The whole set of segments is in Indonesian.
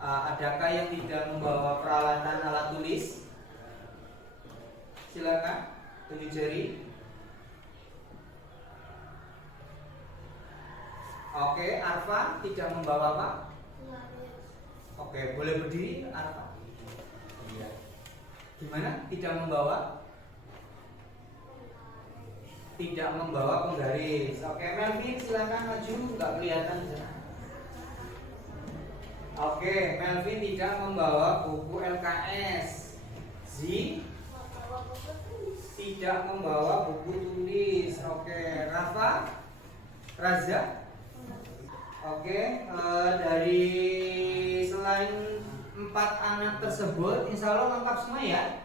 Adakah yang tidak membawa peralatan alat tulis? Silakan tunjuk jari. Oke, Arfa tidak membawa apa? Oke, boleh berdiri Arfa? Iya. Gimana? Tidak membawa? Tidak membawa penggaris. Oke, Melvin silakan maju, nggak kelihatan. Oke, Melvin tidak membawa buku LKS. Zi tidak membawa buku tulis. Oke, Rafa, Raza. Oke, dari selain 4 anak tersebut, insya Allah lengkap semua ya?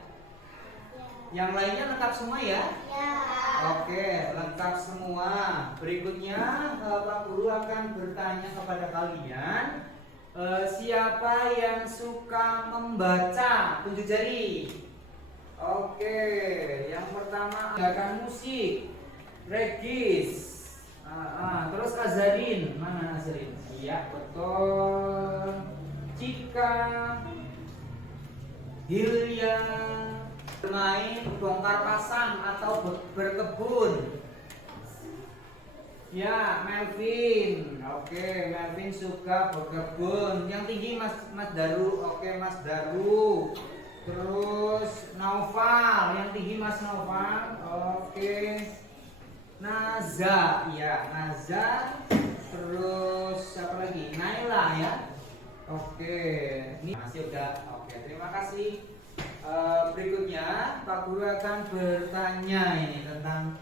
Yang lainnya lengkap semua ya? Ya. Oke, lengkap semua. Berikutnya Pak Guru akan bertanya kepada kalian, siapa yang suka membaca? Tunjuk jari. Oke, yang pertama gerakan musik, Regis. Terus Azarin, mana Azarin? Iya betul. Cika, Hilya, bermain, bongkar pasang atau berkebun. Ya, Melvin. Oke, Melvin suka berkebun. Yang tinggi Mas Daru. Oke, Mas Daru. Terus Naufal, yang tinggi Mas Naufal. Oke. Naza, ya Naza. Terus siapa lagi? Naila ya. Oke, ini masih udah. Oke, terima kasih. Berikutnya Pak Guru akan bertanya ini tentang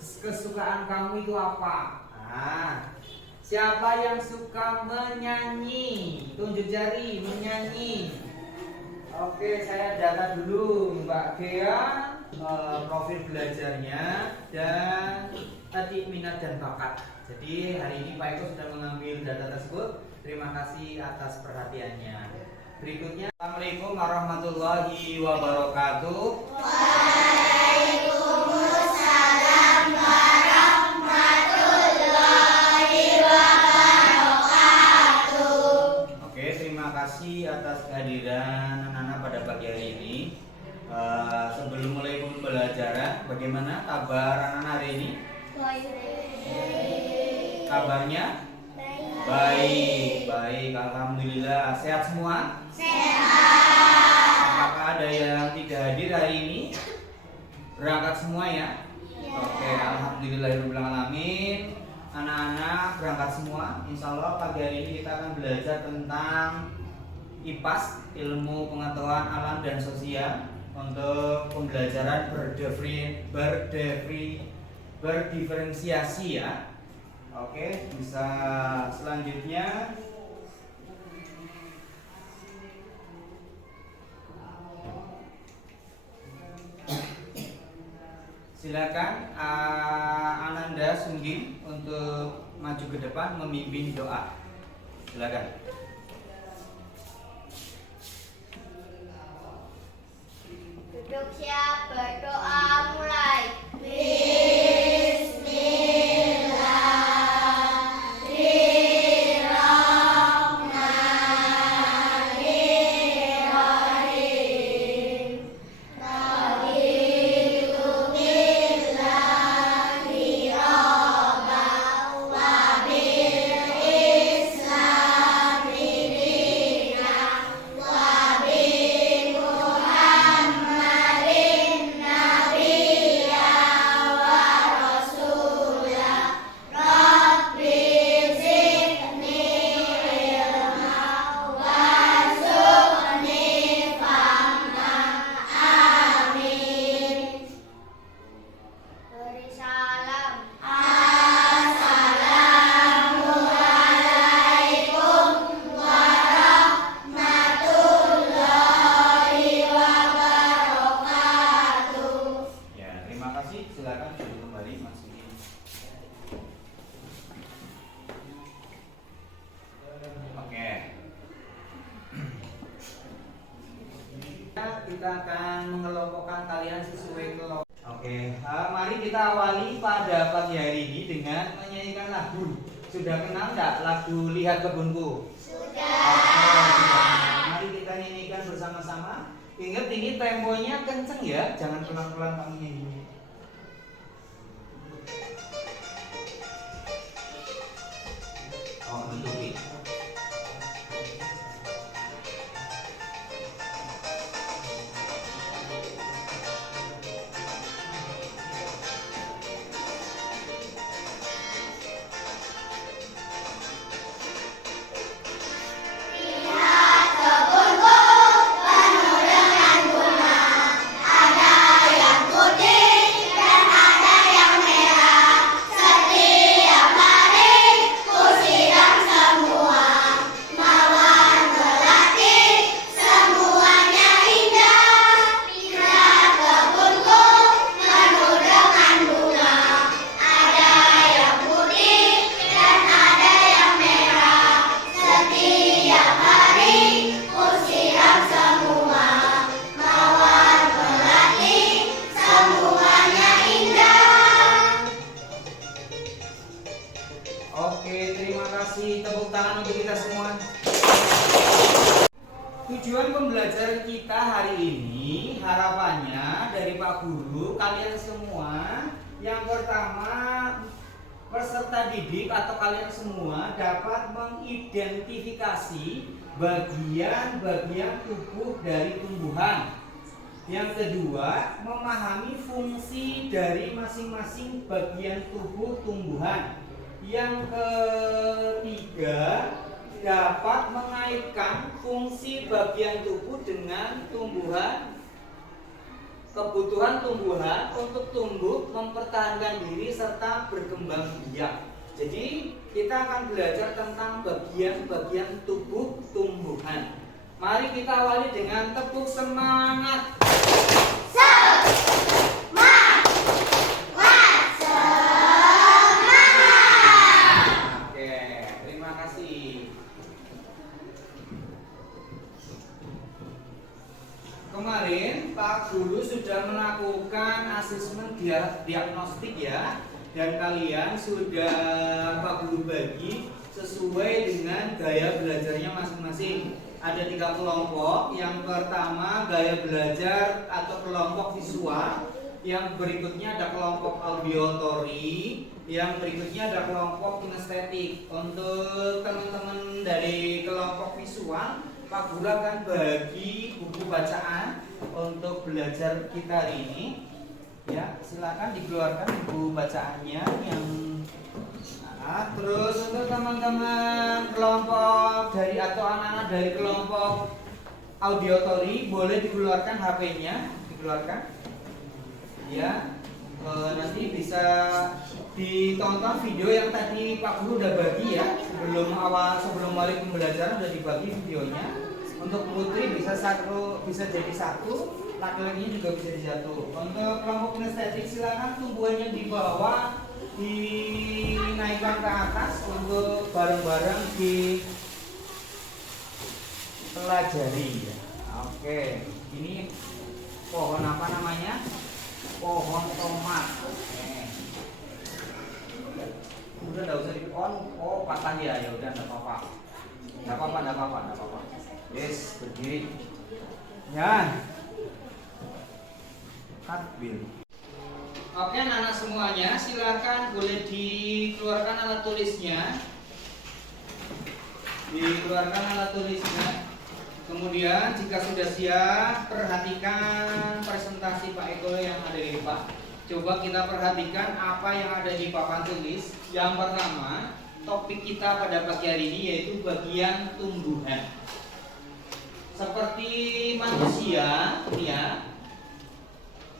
kesukaan kamu itu apa. Siapa yang suka menyanyi? Tunjuk jari, menyanyi. Oke, saya data dulu Mbak Gea, profil belajarnya dan tadi minat dan bakat. Jadi hari ini Pak Eko sudah mengambil data tersebut. Terima kasih atas perhatiannya. Berikutnya, Assalamualaikum warahmatullahi wabarakatuh. Waalaikumsalam warahmatullahi wabarakatuh. Oke, terima kasih atas kehadiran anak-anak pada pagi hari ini. Sebelum mulai pembelajaran, bagaimana kabar anak-anak hari ini? Kabarnya? Baik, alhamdulillah. Sehat semua? Sehat. Apakah ada yang tidak hadir hari ini? Berangkat semua ya? Oke, alhamdulillahirobbilalamin. Anak-anak berangkat semua. Insya Allah pagi hari ini kita akan belajar tentang IPAS, ilmu pengetahuan alam dan sosial, untuk pembelajaran berdiferensiasi ya. Oke, bisa selanjutnya. Silakan Ananda Sungging untuk maju ke depan memimpin doa. Silakan. Duduk siap, berdoa mulai. Kita akan mengelompokkan kalian sesuai kelompok. Oke, mari kita awali pada pagi hari ini dengan menyanyikan lagu. Sudah kenal nggak lagu Lihat Kebunku? Sudah. Sudah. bersama-sama. Ingat ini temponya kenceng ya, jangan pelan-pelan tangannya ini. Oh, nunjukin. Oke, terima kasih. Tepuk tangan untuk kita semua. Tujuan pembelajaran kita hari ini, harapannya dari Pak Guru, kalian semua yang pertama peserta didik atau kalian semua dapat mengidentifikasi bagian-bagian tubuh dari tumbuhan. Yang kedua, memahami fungsi dari masing-masing bagian tubuh tumbuhan. Yang ketiga, dapat mengaitkan fungsi bagian tubuh dengan tumbuhan, kebutuhan tumbuhan untuk tumbuh, mempertahankan diri, serta berkembang biak. Jadi, kita akan belajar tentang bagian-bagian tubuh tumbuhan. Mari kita awali dengan tepuk semangat. Kemarin Pak Guru sudah melakukan asesmen diagnostik ya, dan kalian sudah Pak Guru bagi sesuai dengan gaya belajarnya masing-masing. Ada 3 kelompok. Yang pertama gaya belajar atau kelompok visual, yang berikutnya ada kelompok audiotori, yang berikutnya ada kelompok kinestetik. Untuk teman-teman dari kelompok visual, Pak Guru akan bagi buku bacaan untuk belajar kita hari ini. Ya, silakan dikeluarkan buku bacaannya yang terus untuk teman-teman kelompok dari atau anak-anak dari kelompok audiotori boleh dikeluarkan HP-nya, dikeluarkan. Ya, nanti bisa ditonton video yang tadi Pak Guru udah bagi ya, sebelum mulai pembelajaran udah dibagi videonya. Untuk putri bisa jadi satu, laki-lakinya juga bisa jadi satu. Untuk kelompok kinestetik silakan tumbuhannya di bawah dinaikkan ke atas untuk bareng-bareng dipelajari ya. Oke, ini pohon apa namanya? Pohon tomat. Udah enggak usah oh patah ya, ya udah enggak apa-apa. Enggak apa-apa. Yes, berdiri. Ya. Takbir. Oke, anak-anak semuanya, silakan boleh dikeluarkan alat tulisnya. Kemudian jika sudah siap, perhatikan presentasi Pak Eko yang ada di depan. Coba kita perhatikan apa yang ada di papan tulis. Yang pertama, topik kita pada pagi hari ini yaitu bagian tumbuhan. Seperti manusia, ya,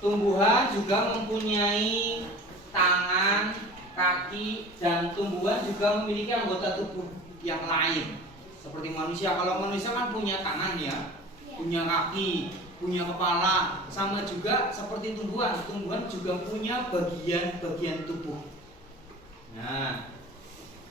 tumbuhan juga mempunyai tangan, kaki, dan tumbuhan juga memiliki anggota tubuh yang lain. Seperti manusia, kalau manusia kan punya tangan ya, punya kaki, punya kepala, sama juga seperti tumbuhan. Tumbuhan juga punya bagian-bagian tubuh. Nah,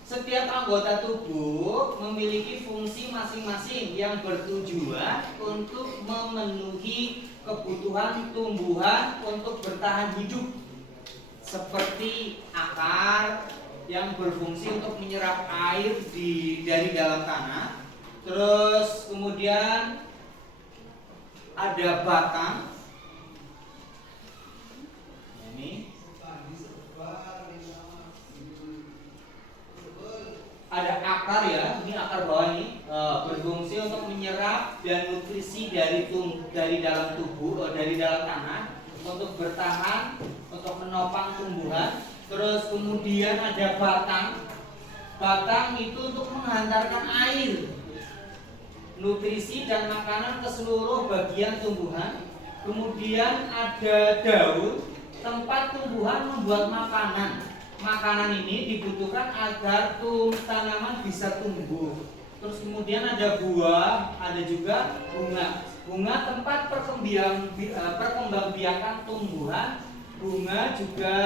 setiap anggota tubuh memiliki fungsi masing-masing yang bertujuan untuk memenuhi kebutuhan tumbuhan untuk bertahan hidup. Seperti akar yang berfungsi untuk menyerap air dari dalam tanah. Terus kemudian ada batang. Ini ada akar ya, ini akar bawah ini berfungsi untuk menyerap dan nutrisi dari dalam tubuh, dari dalam tanah untuk bertahan, untuk menopang tumbuhan. Terus kemudian ada batang. Batang itu untuk menghantarkan air, nutrisi dan makanan ke seluruh bagian tumbuhan. Kemudian ada daun, tempat tumbuhan membuat makanan. Makanan ini dibutuhkan agar tanaman bisa tumbuh. Terus kemudian ada buah, ada juga bunga. Bunga tempat perkembangbiakan tumbuhan. Bunga juga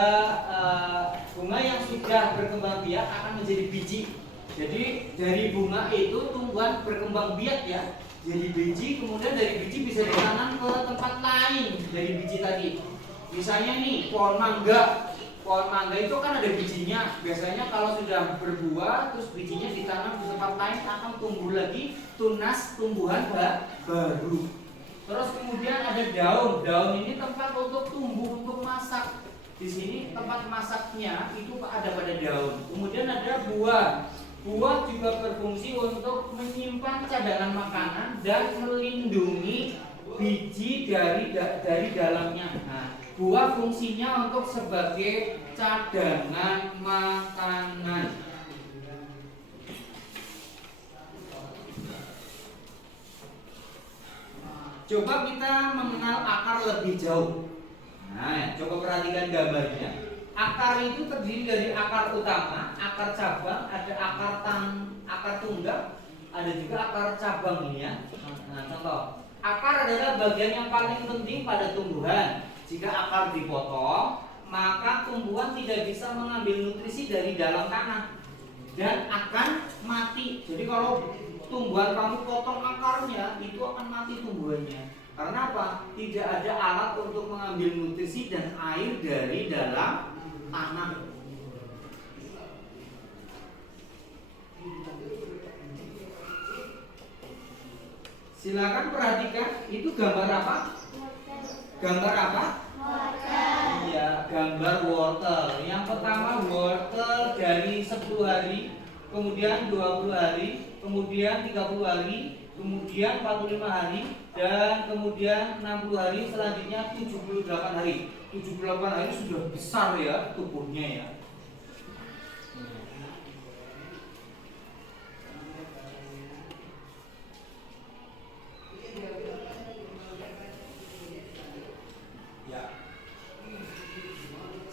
bunga yang sudah berkembang biak akan menjadi biji. Jadi dari bunga itu tumbuhan berkembang biak ya, jadi biji. Kemudian dari biji bisa ditanam ke tempat lain dari biji tadi. Misalnya nih pohon mangga. Pohon mangga itu kan ada bijinya. Biasanya kalau sudah berbuah, terus bijinya ditanam di tempat lain akan tumbuh lagi, tunas tumbuhan baru. Terus kemudian ada daun. Daun ini tempat untuk tumbuh, untuk masak. Di sini tempat masaknya itu ada pada daun. Kemudian ada buah. Buah juga berfungsi untuk menyimpan cadangan makanan dan melindungi biji dari dalamnya. Nah, buah fungsinya untuk sebagai cadangan makanan. Coba kita mengenal akar lebih jauh. Nah, coba perhatikan gambarnya. Akar itu terdiri dari akar utama, akar cabang, ada akar tunggal, ada juga akar cabang ini ya. Nah, contoh. Akar adalah bagian yang paling penting pada tumbuhan. Jika akar dipotong, maka tumbuhan tidak bisa mengambil nutrisi dari dalam tanah dan akan mati. Jadi kalau tumbuhan kamu potong akarnya, itu akan mati tumbuhannya. Karena apa? Tidak ada alat untuk mengambil nutrisi dan air dari dalam tanah. Silakan perhatikan, itu gambar apa? Gambar apa? Wortel. Iya, gambar wortel. Yang pertama wortel dari 10 hari, kemudian 20 hari, kemudian 30 hari, kemudian 45 hari, dan kemudian 60 hari, selanjutnya 78 hari. 78 hari sudah besar ya tubuhnya ya.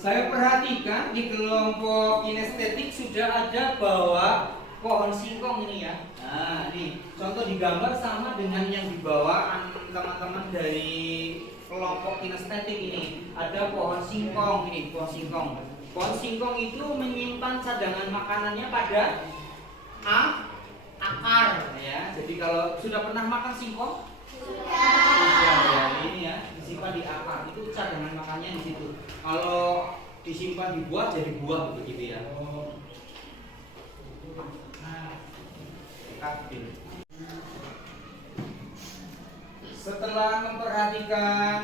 Saya perhatikan di kelompok kinestetik sudah ada bawa pohon singkong ini ya. Nah, ini contoh digambar sama dengan yang dibawa teman-teman dari kelompok kinestetik ini. Ada pohon singkong ini, pohon singkong. Pohon singkong itu menyimpan cadangan makanannya pada akar ya. Jadi kalau sudah pernah makan singkong? Ya, ini ya, disimpan di akar. Itu cadangan makannya di situ. Kalau disimpan di buah jadi buah begitu ya. Setelah memperhatikan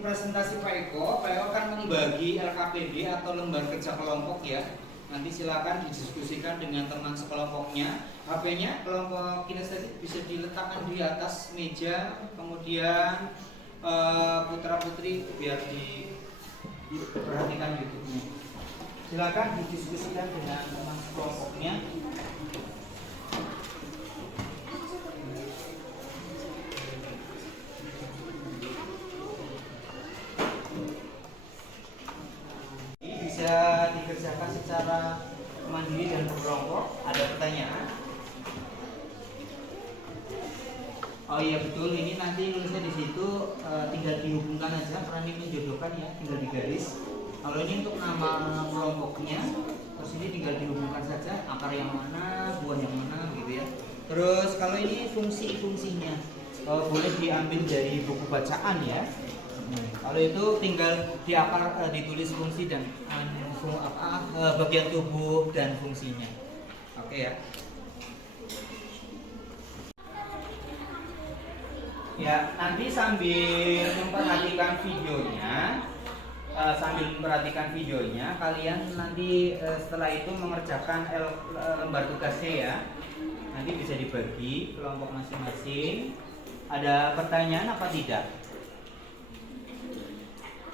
presentasi Pak Eko akan membagi LKPD atau lembar kerja kelompok ya. Nanti silakan didiskusikan dengan teman sekelompoknya. HP-nya kelompok kinestetik bisa diletakkan di atas meja, kemudian putra putri biar diperhatikan YouTube-nya. Silakan didiskusikan dengan teman sekelompoknya. Bisa dikerjakan secara mandiri dan berkelompok. Ada pertanyaan? Oh iya betul, ini nanti nulisnya di situ tinggal dihubungkan aja, Prani menjodohkan ya, tinggal digaris. Kalau ini untuk nama kelompoknya, terus ini tinggal dihubungkan saja akar yang mana, buah yang mana, gitu ya. Terus kalau ini fungsi-fungsinya boleh diambil dari buku bacaan ya. Kalau itu tinggal di akar ditulis fungsi dan bagian tubuh dan fungsinya. Oke ya. Ya, nanti sambil memperhatikan videonya, kalian nanti setelah itu mengerjakan lembar tugasnya ya. Nanti bisa dibagi kelompok masing-masing. Ada pertanyaan apa tidak?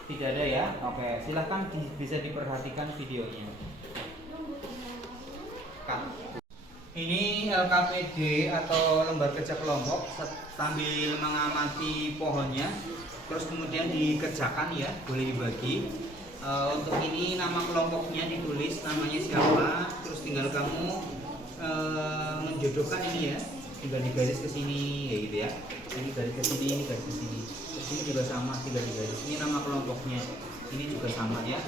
Tidak ada ya? Oke, silahkan bisa diperhatikan videonya. Ini LKPD atau lembar kerja kelompok sambil mengamati pohonnya, terus kemudian dikerjakan ya, boleh dibagi. Untuk ini nama kelompoknya ditulis namanya siapa, terus tinggal kamu menjodohkan ini ya, tinggal digaris ke sini ya gitu ya. Ini garis ke sini, ini garis ke sini. Terus ini juga sama, tinggal digaris. Ini nama kelompoknya, ini juga sama ya.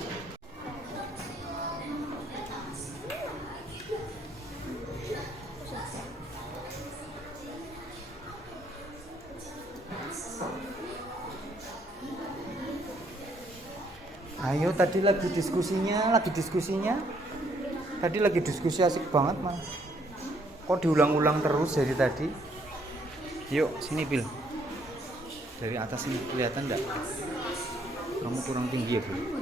Ayo, tadi lagi diskusinya. Tadi lagi diskusi asik banget mah. Kok diulang-ulang terus dari tadi? Yuk, sini Bil. Dari atas ini kelihatan enggak? Kamu kurang tinggi ya, Bil.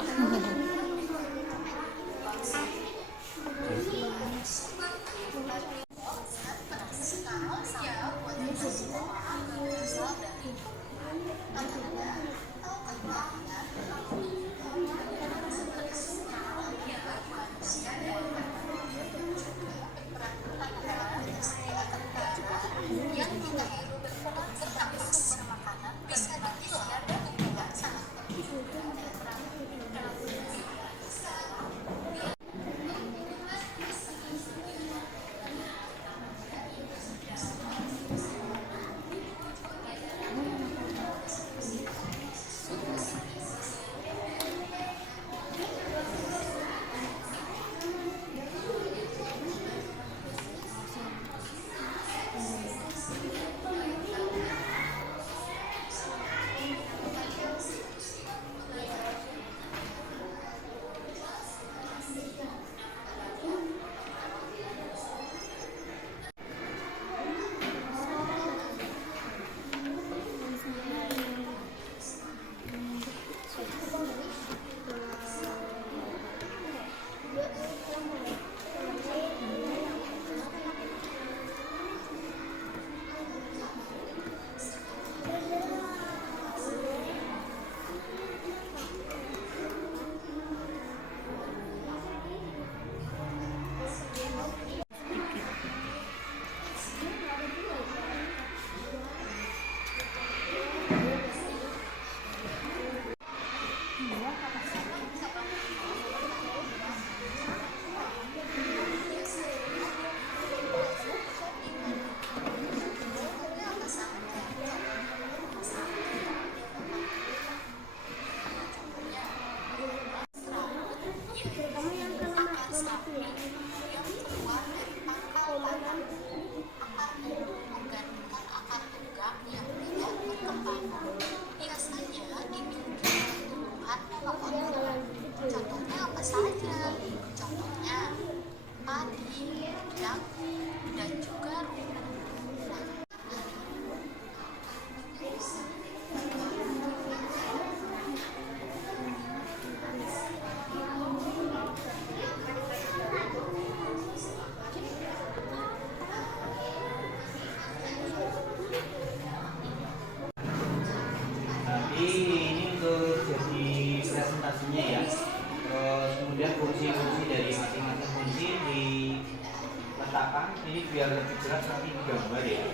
Ini untuk jadi presentasinya ya. Terus kemudian fungsi-fungsi dari masing-masing fungsi diletakkan. Ini biar lebih jelas nanti digambar ya.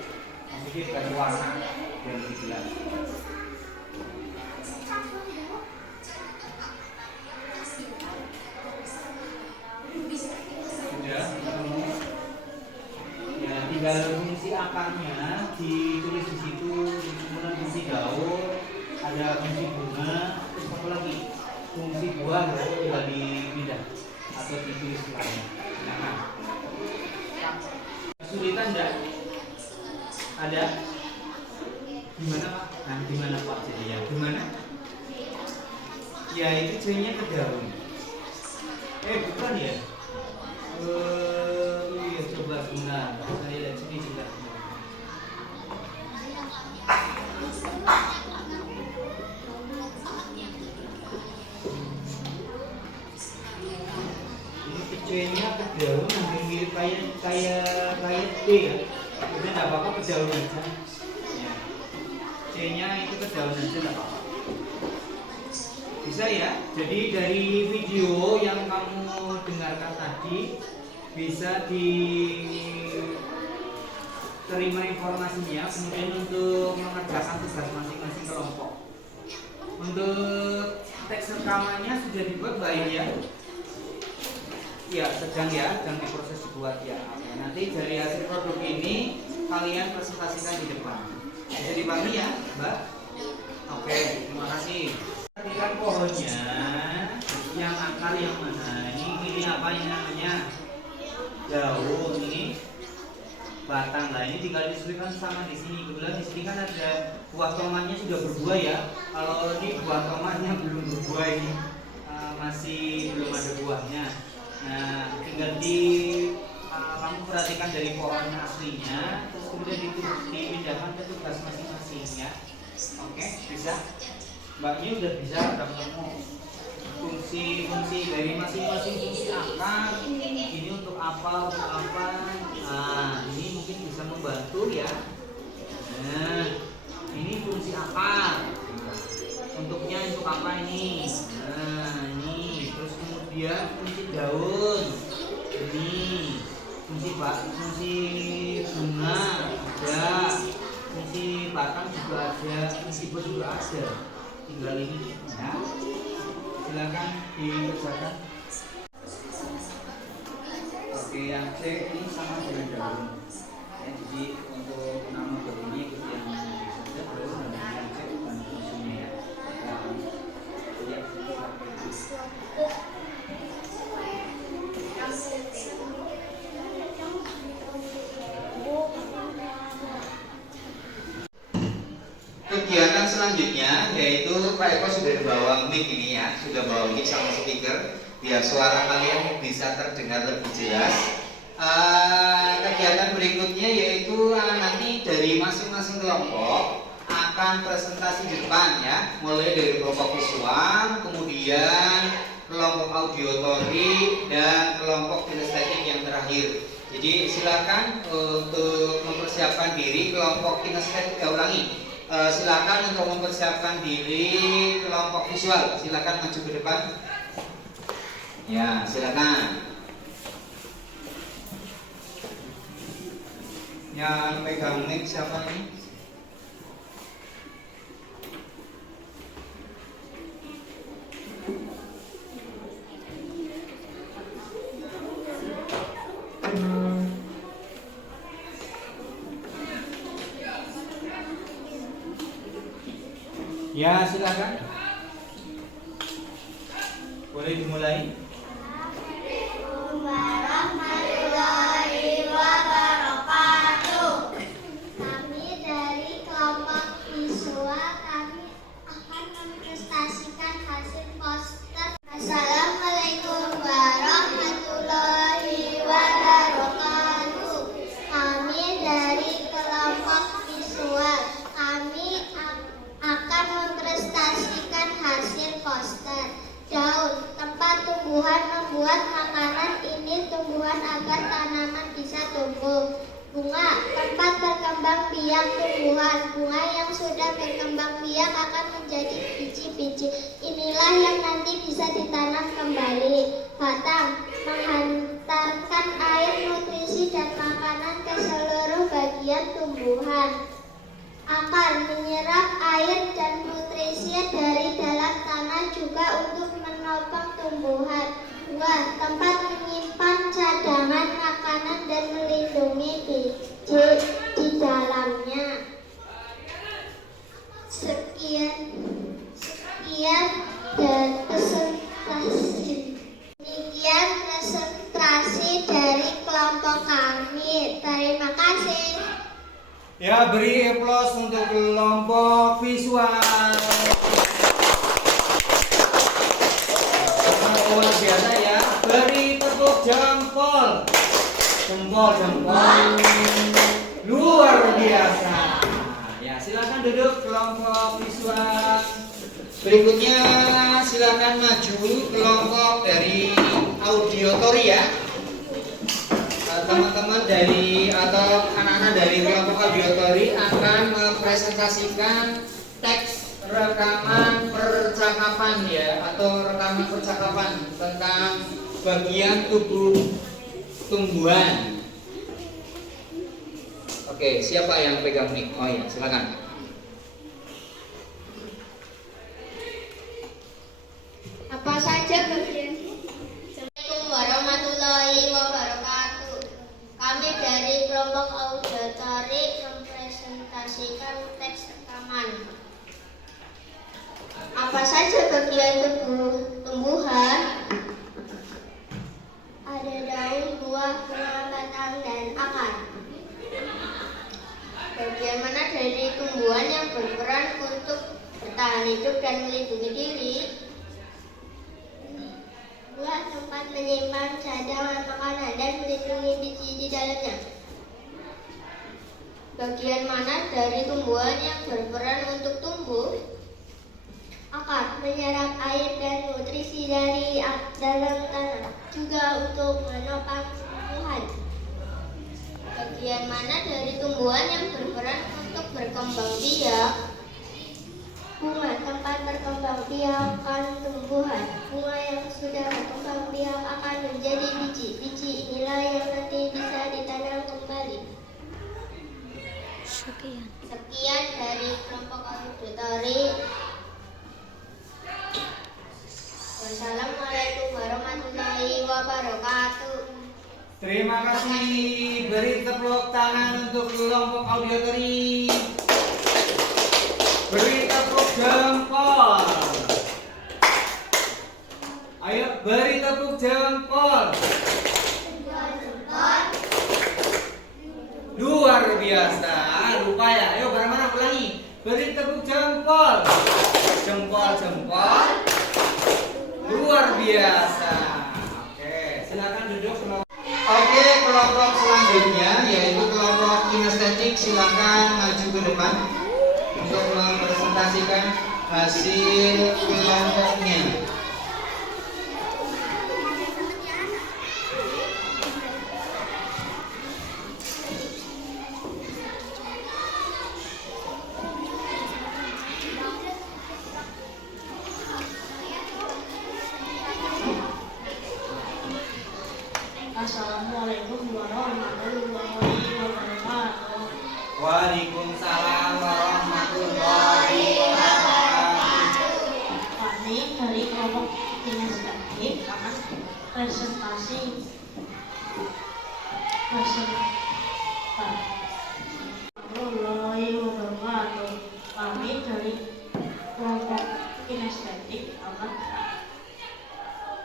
Maksudnya dikasih warna biar lebih jelas. Sudah ketemu. Ya, tinggal fungsi akarnya ditulis di situ. Kemudian fungsi daun, ada fungsi bunga, terus apa lagi? Fungsi buah tinggal dipindah atau ditulis lainnya. Nah, kesulitan enggak? Ada? Gimana Pak? Nah, gimana Pak jadinya? Gimana? Ya itu C-nya ke daun. Bukan ya? Iya, coba sebentar. Saya lihat sini sebentar. Pedaunan yang mirip kayak D ya. Udah nggak apa-apa pedaunan aja. Ya. C-nya itu pedaunan aja nggak apa-apa. Bisa ya. Jadi dari video yang kamu dengarkan tadi bisa diterima informasinya, kemudian untuk mengerjakan tugas masing-masing kelompok. Untuk teks rekamannya sudah dibuat baik ya? Ya, sedang diproses dibuat ya. Oke, nanti dari hasil produk ini kalian presentasikan di depan. Bisa dipahami ya, Mbak? Oke, terima kasih. Perhatikan pohonnya, yang akar yang mana? Ini apa yang namanya? Daun ini. Batang lah, ini tinggal disesuaikan sama di sini. Kebetulan di sini kan ada buah tomatnya sudah berbuah ya. Kalau ini buah tomatnya belum berbuah ini, masih belum ada buahnya. Nah, tinggal kamu perhatikan dari pohon aslinya, terus kemudian dipindahkan ke tugas masing-masing ya. Oke, bisa. Mbaknya udah bisa, udah ketemu fungsi-fungsi dari masing-masing fungsi akar. Ini untuk apa? Nah, ini mungkin bisa membantu ya. Nah, ini fungsi akar. Untuknya untuk apa ini? Nah, ini. Terus kemudian fungsi daun. Ini fungsi bunga ada. Fungsi batang juga ada. Fungsi buah juga ada. Tinggal ini ya. Silakan dikerjakan. Oke, yang C ini sama dengan daun. Ya, jadi untuk nama daunnya ikuti yang saja daun dan yang C bukan fungsinya ya. Ya, kegiatan selanjutnya yaitu Pak Eko sudah bawa mic ini ya, sudah bawa mic sama speaker biar suara kalian bisa terdengar lebih jelas. Kegiatan berikutnya yaitu nanti dari masing-masing kelompok akan presentasi di depan ya, mulai dari kelompok visual, kemudian kelompok audiotori dan kelompok kinestetik yang terakhir. Jadi silakan untuk mempersiapkan diri kelompok kinestetik, silakan untuk mempersiapkan diri kelompok visual. Silakan maju ke depan. Ya, silakan. Yang pegang mic siapa ini? Ya, silakan. Boleh dimulai. Assalamualaikum warahmatullahi wabarakatuh. Kami dari kelompok visual, kami akan mempresentasikan hasil poster. Assalamualaikum warahmatullahi wabarakatuh. Kami dari kelompok visual, kami akan mempresentasikan hasil poster. Daun, tempat tumbuhan membuat makanan, ini tumbuhan agar tanaman bisa tumbuh. Bunga, tempat berkembang biak tumbuhan. Bunga yang sudah berkembang biak akan menjadi biji-biji. Inilah yang nanti bisa ditanam kembali. Batang, menghantarkan air, nutrisi dan makanan ke seluruh bagian tumbuhan. Akar, menyerap air dan nutrisi dari dalam tanah juga untuk menopang tumbuhan. Buah, tempat menyimpan cadangan makanan dan melindungi biji di dalamnya. Sekian dan presentasi. Demikian presentasi dari kelompok kami. Terima kasih. Ya, beri aplaus untuk kelompok visual. Luar biasa ya. Beri tepuk jempol. Jempol. Luar biasa. Ya, silakan duduk kelompok visual. Berikutnya silakan maju kelompok dari audiotori ya. teman-teman dari atau anak-anak dari kelompok auditori akan mempresentasikan teks rekaman percakapan ya, atau rekaman percakapan tentang bagian tubuh tumbuhan. Oke, siapa yang pegang mic? Oh ya, silakan. Apa saja bagian? Assalamualaikum warahmatullahi wabarakatuh. Kami dari kelompok auditori mempresentasikan teks rekaman. Apa saja bagian tubuh tumbuhan? Ada daun, buah, bunga, batang, dan akar. Bagian mana dari tumbuhan yang berperan untuk bertahan hidup dan melindungi diri? Buah tempat menyimpan cadangan makanan dan melindungi biji di dalamnya. Bagian mana dari tumbuhan yang berperan untuk tumbuh? Akar menyerap air dan nutrisi dari dalam tanah, juga untuk menopang tumbuhan. Bagian mana dari tumbuhan yang berperan untuk berkembang biak? Bunga tempat berkembang biakan tumbuhan. Bunga yang sudah berkembang biak akan menjadi biji. Biji inilah yang nanti bisa ditanam kembali. Sekian dari kelompok auditori. Wassalamualaikum warahmatullahi wabarakatuh. Terima kasih. Beri tepuk tangan untuk kelompok auditori. Beri tepuk jempol. Ayo beri tepuk jempol. Luar biasa. Lupa ya. Ayo bareng-bareng ulangi. Beri tepuk jempol. Jempol. Luar biasa. Oke, silakan duduk. Oke, kelompok selanjutnya yaitu kelompok kinestetik, silakan maju ke depan untuk mempresentasikan hasil kelompoknya. Assalamualaikum warahmatullahi wabarakatuh. Waalaikumsalam warahmatullahi wabarakatuh. Kami dari kelompok kinestetik akan presentasi warahmatullahi wabarakatuh. Kami dari kelompok kinestetik akan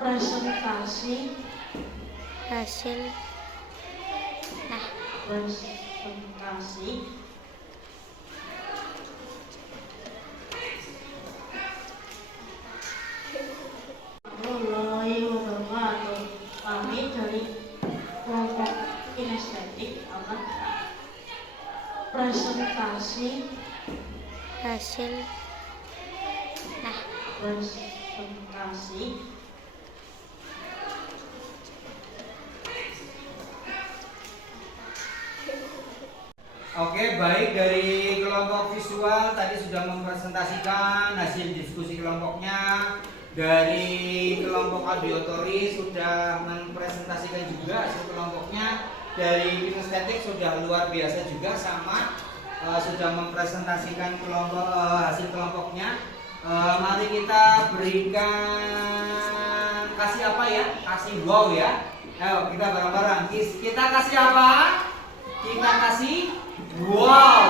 presentasi Hasil. Warahmatullahi wabarakatuh. Kami dari kelompok kinestetik akan presentasi Hasil. Oke, baik, dari kelompok visual tadi sudah mempresentasikan hasil diskusi kelompoknya. Dari kelompok auditori sudah mempresentasikan juga hasil kelompoknya. Dari kinestetik sudah luar biasa juga sama, sudah mempresentasikan hasil kelompoknya. Mari kita berikan, kasih apa ya? Kasih wow ya. Ayo kita bareng-bareng. Kita kasih apa? Kita kasih wow.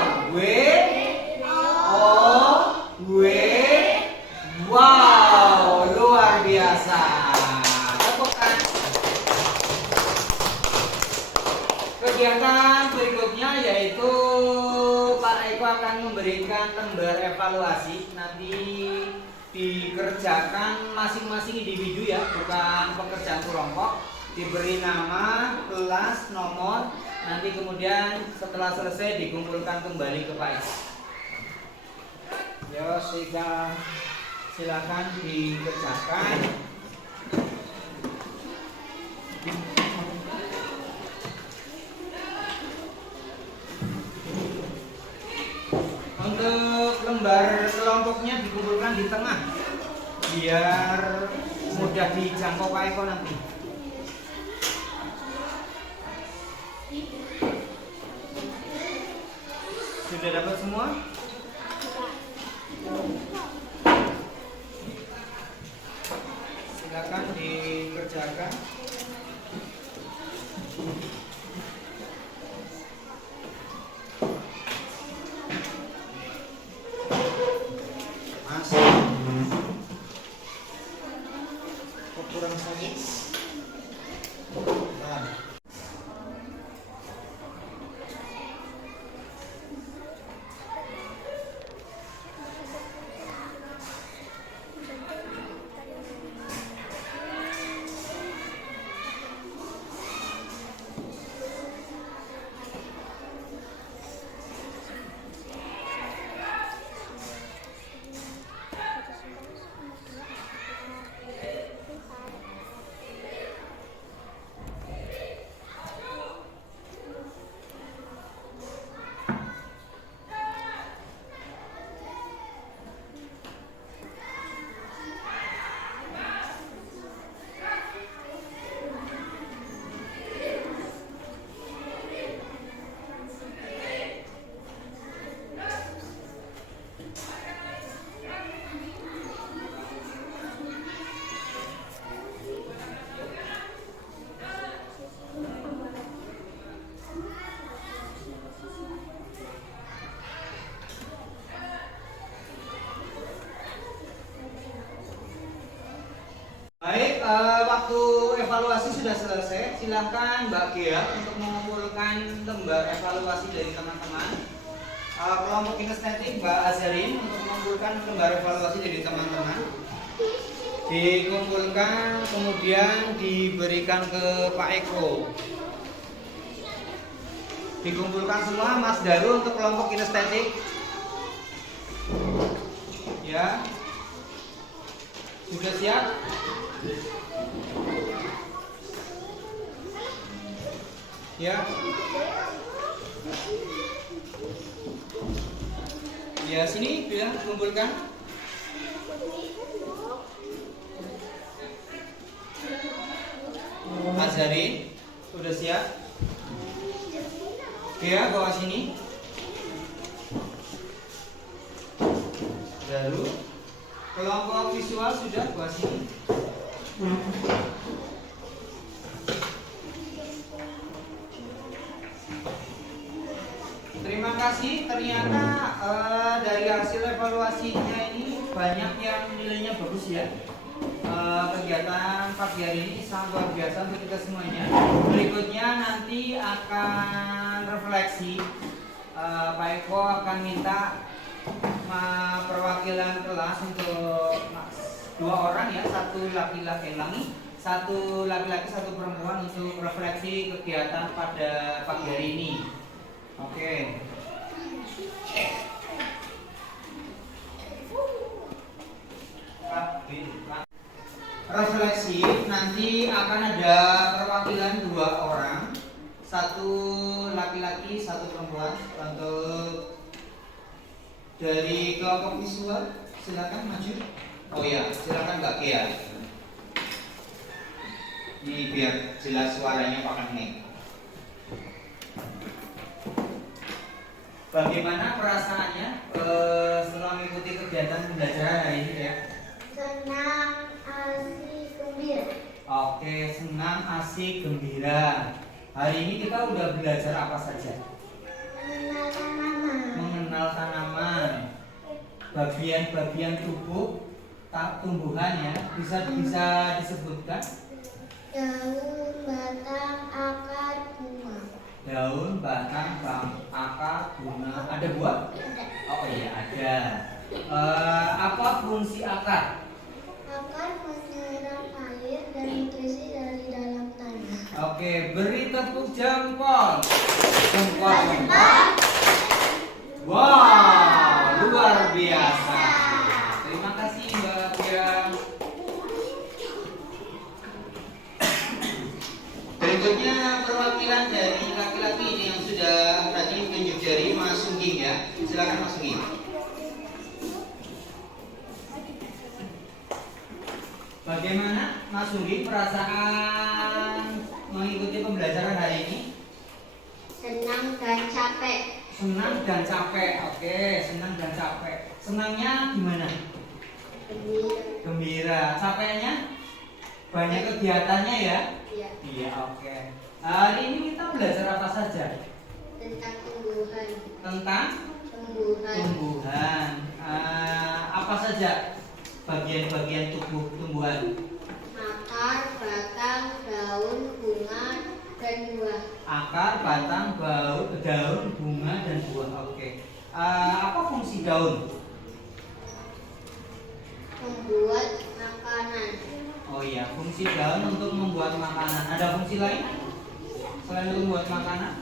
Wow, luar biasa. Tepuk tangan. Kegiatan berikutnya yaitu Pak Eko akan memberikan lembar evaluasi. Nanti dikerjakan masing-masing individu ya, bukan pekerjaan kelompok. Diberi nama, kelas, nomor. Nanti kemudian setelah selesai dikumpulkan kembali ke Pak Eko. Yo, silakan dikerjakan. lembar kelompoknya dikumpulkan di tengah biar mudah dijangkau Pak Eko nanti. Sudah dapat semua? Silakan dikerjakan. Masih kurang sakit. Nah. Baik, waktu evaluasi sudah selesai. Silahkan Mbak Gia untuk mengumpulkan lembar evaluasi dari teman-teman. Kelompok kinestetik Mbak Azarin untuk mengumpulkan lembar evaluasi dari teman-teman. Dikumpulkan kemudian diberikan ke Pak Eko. Dikumpulkan semua Mas Daru untuk kelompok kinestetik. Ya. Sudah siap? Ya. Ya, sini bilang kumpulkan. Azari, sudah siap? Ya, bawa sini. Lalu kelompok visual sudah bawa sini. Terima kasih. Ternyata dari hasil evaluasinya ini banyak yang nilainya bagus ya. Kegiatan pagi hari ini sangat luar biasa untuk kita semuanya. Berikutnya nanti akan refleksi. Pak Eko akan minta perwakilan kelas untuk 2 orang ya, satu laki-laki, satu perempuan untuk refleksi kegiatan pada pagi hari ini. Oke. Refleksi nanti akan ada perwakilan 2 orang, satu laki-laki, satu perempuan. Untuk dari kelompok visual silakan maju. Oh ya, silakan Mbak Kia. Ini biar jelas suaranya Pak Nek. Bagaimana perasaannya setelah mengikuti kegiatan pembelajaran hari ini ya? Senang, asik, gembira. Oke, senang, asik, gembira. Hari ini kita udah belajar apa saja? Mengenal tanaman. Mengenal tanaman, bagian-bagian tubuh tumbuhan ya, bisa disebutkan? Daun, batang, akar, bunga. Daun, batang, akar, bunga. Ada buah? Ada. Oh iya ada. Apa fungsi akar? Akar menyerap air dan nutrisi dari dalam tanah. Oke, beri tepuk jempol. Jempol. Wow, luar biasa. Terima kasih Mbak Pia. Berikutnya perwakilan dari laki-laki ini yang sudah tadi tunjuk jari Mas Sungging ya. Silakan Mas Sungging. Mas Sunggi perasaan mengikuti pembelajaran hari ini? Senang dan capek. Senang dan capek. Oke, senang dan capek. Senangnya gimana? Gembira. Gembira. Capeknya? Banyak kegiatannya ya? Ya, Iya, oke. Hari ini kita belajar apa saja? tentang tumbuhan. Tentang Tumbuhan. tumbuhan. Apa saja bagian-bagian tubuh tumbuhan? Akar, batang, daun, bunga, dan buah. Akar, batang, daun, bunga, dan buah. Oke. Apa fungsi daun? Membuat makanan. Oh iya, fungsi daun untuk membuat makanan. Ada fungsi lain selain untuk membuat makanan?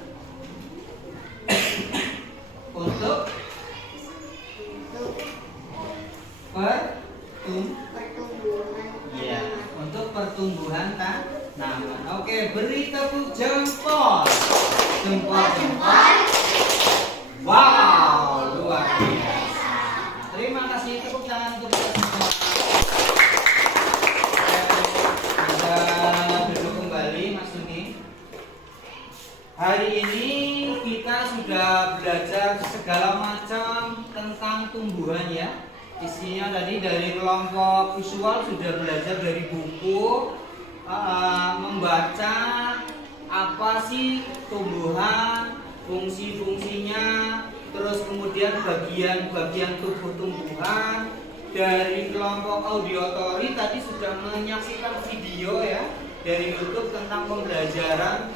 Untuk Pertumbuhan Iya, tanaman. untuk pertumbuhan tanaman. Oke, beri tepuk jempol. Jempol. Wow, luar biasa. Terima kasih, tepuk tangan untuk kita semua. Anda duduk kembali, Mas Suni. Hari ini kita sudah belajar segala macam tentang tumbuhan ya. Isinya tadi dari kelompok visual sudah belajar dari buku, membaca apa sih tumbuhan, fungsi-fungsinya, terus kemudian bagian-bagian tubuh tumbuhan. Dari kelompok audiotori tadi sudah menyaksikan video ya dari YouTube tentang pembelajaran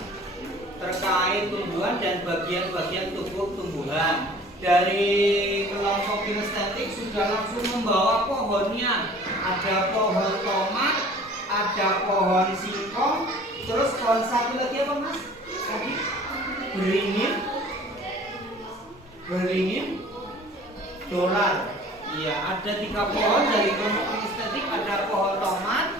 terkait tumbuhan dan bagian-bagian tubuh tumbuhan. Dari kelompok kinestetik sudah langsung membawa pohonnya. Ada pohon tomat, ada pohon singkong, terus pohon satu lagi apa Mas? Tadi beringin, dolar. Iya, ada 3 pohon dari kelompok kinestetik. Ada pohon tomat,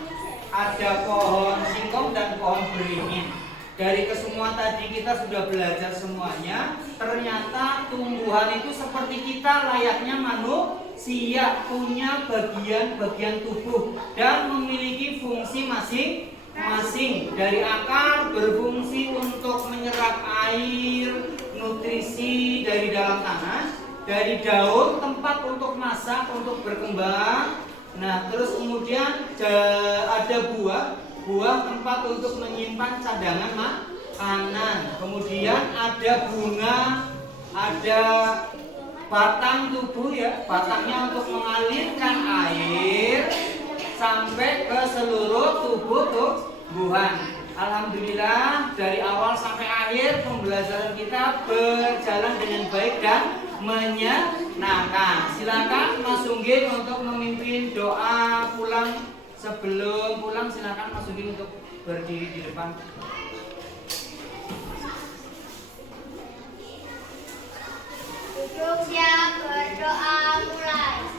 ada pohon singkong, dan pohon beringin. Dari kesemua tadi kita sudah belajar semuanya. Ternyata tumbuhan itu seperti kita layaknya manusia, punya bagian-bagian tubuh dan memiliki fungsi masing-masing. Dari akar berfungsi untuk menyerap air, nutrisi dari dalam tanah. Dari daun tempat untuk masak, untuk berkembang. Nah, terus kemudian ada buah tempat untuk menyimpan cadangan makanan. Kemudian ada bunga, ada batang tubuh ya, batangnya untuk mengalirkan air sampai ke seluruh tubuh tumbuhan. Alhamdulillah dari awal sampai akhir pembelajaran kita berjalan dengan baik dan menyenangkan. Silakan Mas Sunggi untuk memimpin doa pulang. Sebelum pulang silakan Mas Sunggi untuk berdiri di depan. Duduk siap, berdoa mulai.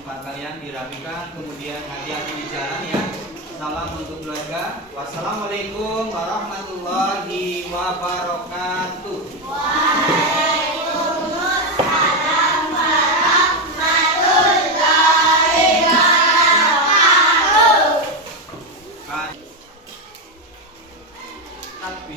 Tempat kalian dirapikan, kemudian hati-hati di jalan ya. salam untuk keluarga. Wassalamualaikum warahmatullahi wabarakatuh. Waalaikumsalam warahmatullahi wabarakatuh. Takbir.